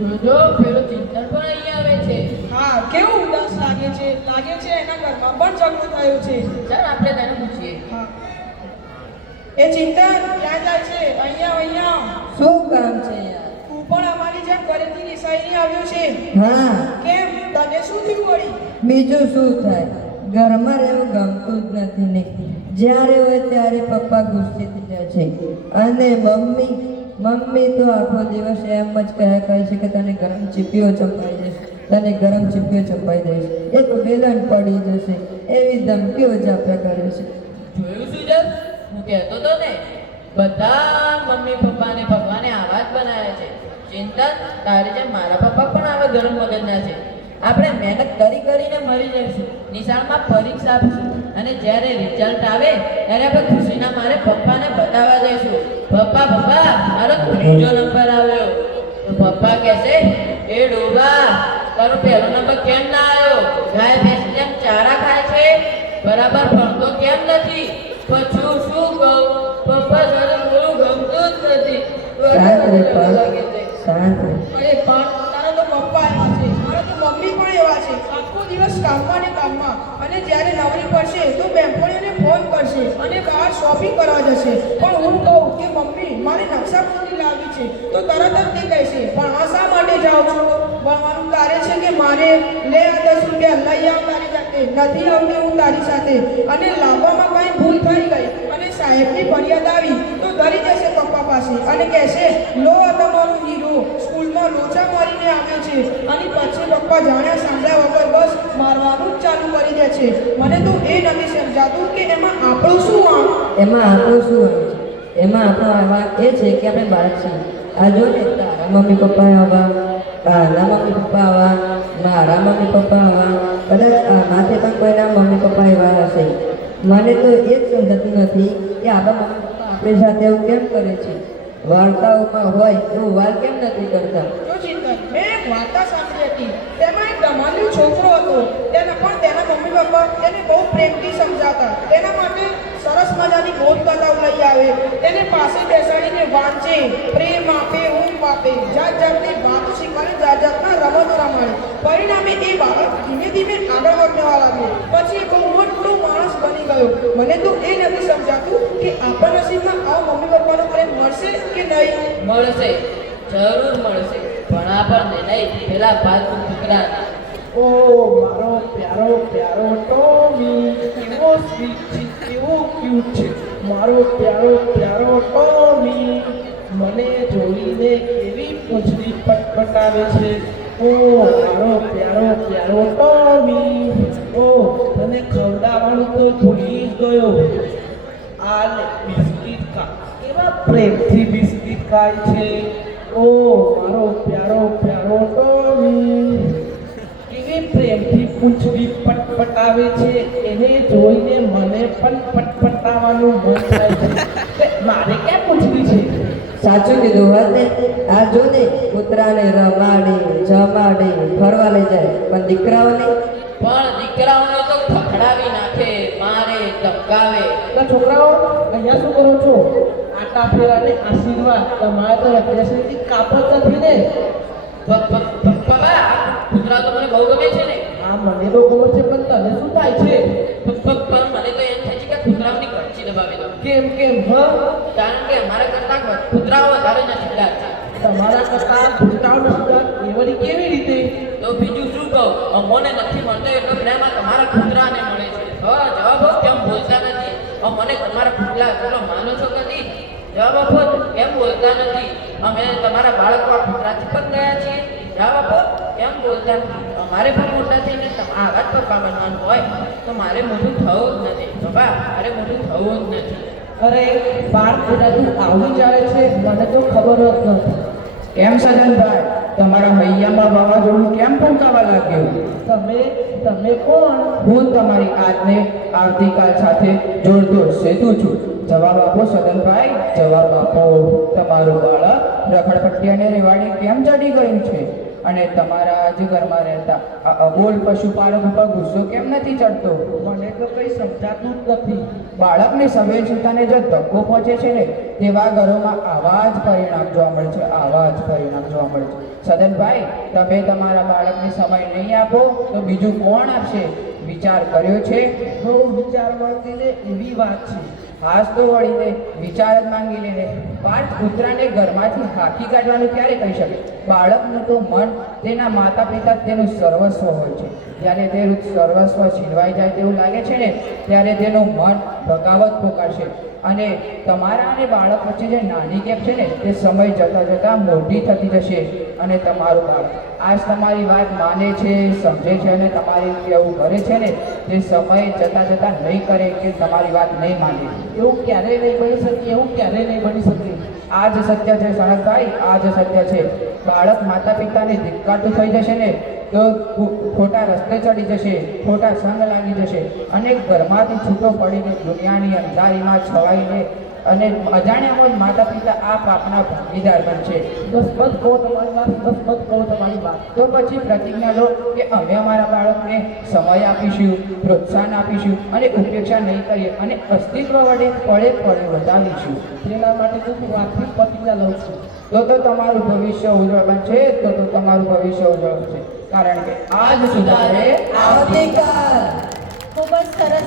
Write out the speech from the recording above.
જોજો પેલો ચિંતન પણ અહીંયા આવે છે. હા, કેવું ઉદાસ લાગે છે એના ઘરમાં પણ ઝઘડો થયો છે. ચાલ આપણે તેને પૂછીએ. હા, એ ચિંતન ક્યાં જાય છે? અહીંયા શું કામ છે યાર? તું પણ અમારી જેમ ઘરેથી નિસાઈને આવ્યો છે? હા, કેમ, તને શું થયું વળી? બીજું શું થાય, ઘરમાં રહેવું ગમતું જ નથી ને. જ્યારે હોય ત્યારે પપ્પા ગુસ્સે થઈ જાય છે અને મમ્મી તો આખો દિવસ એમ જ કહે છે કે તને ગરમ ચીપીઓ ચપાઈ દઈશ, તને ગરમ ચીપીઓ ચપાઈ દઈશ, એક બેલન પડી જશે, એવી ધમકીઓ જ આપ્યા કરે છે. જોયું સુજલ, હું કહેતો તો ને, બધા મમ્મી પપ્પાને ભગવાને આવા જ બનાવ્યા છે. ચિંતન, તારી જેમ મારા પપ્પા પણ આવા ગરમ મગજના છે. આપણે મહેનત કરીને મરી જઈશું, નિશાળમાં પરીક્ષા આપીશું અને જ્યારે રિઝલ્ટ આવે ત્યારે આપણે ખુશીના મારે પપ્પાને બતાવવા જઈશું. પપ્પા મારો 3જો નંબર આવ્યો. તો પપ્પા કહેશે, એ ડોબા, તારો પહેલો નંબર કેમ ના આવ્યો? ગાય ભેંસ જેમ ચારા ખાય છે, બરાબર ભણતો કેમ નથી? પછી શું કહું, પપ્પા સાથે થોડું ગમતું જ નથી. શાંત રે પણ, શાંત રે. અરે પણ તારા તો પપ્પા એવા છે, મારા તો મમ્મી પણ એવા છે. આખો દિવસ કામમાં ને કામમાં, અને જ્યારે નવરી પડશે તો બેનપણીઓને ફોન કરશે અને બહાર શોપિંગ કરવા જશે. પણ હું કહું કે મમ્મી મારે નકશાબંધી લાવવી છે તો તરત જ તે કહેશે, પણ આ શા માટે જાઓ છો? ભણવાનું તારે છે કે મારે? લે આ 10 રૂપિયા લઈ આવ તારી જાતે, નથી આવતી હું તારી સાથે. અને લાવવામાં કાંઈ ભૂલ થઈ ગઈ અને સાહેબની ફરિયાદ આવી તો ધરી જશે પપ્પા પાસે અને કહેશે, લો આ તમારો હીરો સ્કૂલમાં લોચા મારીને આવ્યો છે. અને પછી પપ્પા જાણ્યા સાંભળ્યા વગર બસ મારવાનું જ ચાલુ કરી દે છે. મને તો એ નથી સમજાતું કે એમાં આપણું શું વાંક? એમાં આપણું શું હોય છે? એમાં આપણો વાત એ છે કે આપણે બાળક છીએ. આ જો ને, તારા મમ્મી પપ્પા આવા, તારા મમ્મી પપ્પા આવા, મારા મમ્મી પપ્પા આવા, કદાચ આમાંથી પણ કોઈના મમ્મી પપ્પા એવા હશે. મને તો એ જ સમજાતું નથી કે આપણા મમ્મી પપ્પા આપણી સાથે એવું કેમ કરે છે. વાર્તાઓમાં હોય એવું વાર કેમ નથી કરતા? જો ચિંતન, મેં એક વાર્તા સાંભળી હતી. તેમાં એક ધમાલિયો છોકરો હતો. તેના મમ્મી પપ્પા તેને બહુ પ્રેમથી સમજાવતા. તેના માટે સરસ મજાની બોધકથાઓ લઈ આવે, તેને પાસે બેસાડીને વાંચે, પ્રેમ આપે, ઊંઘ આપે, જાતની વાતો શીખવાડે, જાતના રમતો રમાડે. પરિણામે એ બાળક ધીમે ધીમે આગળ વધવા લાગ્યો. પછી બહુ મોટો માણસ બની ગયો. મને તો એ નથી સમજાતું કે આપણા નસીબમાં આવો મમ્મી પપ્પાનો પ્રેમ મળશે કે નહીં? મળશે, જરૂર મળશે, પણ આપણને નહીં, પેલા પાલતુ કૂતરાને. ઓ મારો પ્યારો ટોમી, કેવો સ્વીટ છે, કેવો ક્યુટ છે મારો પ્યારો ટોમી. મને જોઈને કેવી પૂંછડી પટપટાવે છે. ઓ મારો પ્યારો ટોમી. ઓ તને ખવડાવવાનું તો ભૂલી જ ગયો. આ લે બિસ્કિટ ખા. કેવા પ્રેમથી બિસ્કિટ ખાય છે. ઓ મારો પ્યારો ટોમી. કેવી પ્રેમથી પૂંછડી પટપટાવે છે. એને જોઈને મને પણ પટપટાવવાનું મન થાય છે. મારે ક્યાં પૂંછડી છે? સાચું કીધું હોત ને. આ જો ને, કૂતરાને રમાડે, જમાડે, ફરવા લઈ જાય, પણ દીકરાઓને તો ખખડાવી નાખે, મારે, ધમકાવે. તો છોકરાઓ અહીંયા શું કરો છો? આટા ફેરાને આશીર્વાદ. તમારે તો વેકેશનથી કાપડ નથી ને? પપ્પા, કૂતરા તો મને બહુ ગમે છે ને. હા, મને તો ખબર છે, પણ તને શું થાય છે? પણ મને તો એમ થાય છે કે કૂતરાઓની કચ્છી દબાવી દો. કેમ કારણ કે મારા કરતા કૂતરાઓ વધારે નસીબદાર છે. તમારા કરતા કૂતરાઓ નસીબદાર એવડી કેવી રીતે? તો બીજું શું કહું, અમોને નથી મળતો એટલો પ્રેમ આ તમારા કૂતરાને મળે છે. જવાબ કેમ બોલતા નથી? મને તમારા કૂતરા ચલો માનો છો કદી? જવાબ આપો, કેમ બોલતા નથી? અમે તમારા બાળકો આ કૂતરાથી પણ ગયા છીએ. જવાબ આપો, કેમ બોલતા નથી? અમારે પણ મોટા થઈને આવા જ પપ્પા બનવાનું હોય તો મારે મોટું થવું જ નથી. પપ્પા, મારે મોટું થવું જ નથી. અરે બાર બેટા, તું આવું ચાલે છે, મને તો ખબર જ નથી. કેમ સજનભાઈ, તમારા હૈયામાં વાવાઝોડું કેમ ફૂંકાવા લાગ્યું? તમે કોણ? હું તમારી આજને આવતીકાલ સાથે જોડતો સેતુ છું. જવાબ આપો સજનભાઈ, જવાબ આપો. તમારું બાળક રખડપટ્ટી અને રેવાડી કેમ ચડી ગયું છે? અને તમારા જ ઘરમાં રહેતા આ અબોલ પશુપાલક ઉપર ગુસ્સો કેમ નથી ચડતો? મને તો કંઈ સમજાતું જ નથી. બાળકની સંવેદનશીલતાને જો ધક્કો પહોંચે છે ને, તેવા ઘરોમાં આવા જ પરિણામ જોવા મળે છે. સદનભાઈ, તમે તમારા બાળકને સમય નહીં આપો તો બીજું કોણ આપશે? વિચાર કર્યો છે? બહુ વિચાર માંગી લે એવી વાત છે. હાસ તો વળીને વિચાર જ માંગી લે. પાર્થ કૂતરાને ઘરમાંથી હાંકી કાઢવાનું ક્યારે કહી શકે? બાળકનું તો મન તેના માતા પિતા તેનું સર્વસ્વ હોય છે. જ્યારે તેનું સર્વસ્વ છીનવાઈ જાય તેવું લાગે છે ને, ત્યારે તેનું મન બગાવત પોકારશે. અને તમારા અને બાળક વચ્ચે જે નાની ગેપ છે ને, તે સમય જતાં જતાં મોટી થતી જશે. અને તમારું બાળક આજ તમારી વાત માને છે, સમજે છે અને તમારી એવું કરે છે ને, તે સમય જતાં જતાં નહીં કરે કે તમારી વાત નહીં માને. એવું ક્યારેય નહીં બની શકે, એવું ક્યારેય નહીં બની શકે. આ જ સત્ય છે સનતભાઈ, આ જ સત્ય છે. બાળક માતા પિતાને ધિક્કારતું થઈ જશે ને તો ખોટા રસ્તે ચડી જશે, ખોટા સંગ લાગી જશે અને ઘરમાંથી છૂટો પડીને દુનિયાની અંધારીમાં છવાઈને અને અજાણ્યામાં જ માતા પિતા આ પાપના ભાગીદાર બનશે. દસમત કહો તમારી વાત, દસમત કહો તમારી વાત. તો પછી પ્રતિજ્ઞા લો કે અમે અમારા બાળકને સમય આપીશું, પ્રોત્સાહન આપીશું અને ઉપેક્ષા નહીં કરીએ અને અસ્તિત્વ વડે પળે પળે વધાવીશું. તેના માટે હું વાતથી પ્રતિજ્ઞા લઉં છું. તો તમારું ભવિષ્ય ઉજ્જવળ બનશે, તો તમારું ભવિષ્ય ઉજ્જવળ બનશે. કારણ કે આજ સુધારે આવતીકાલ. ખૂબ જ સરસ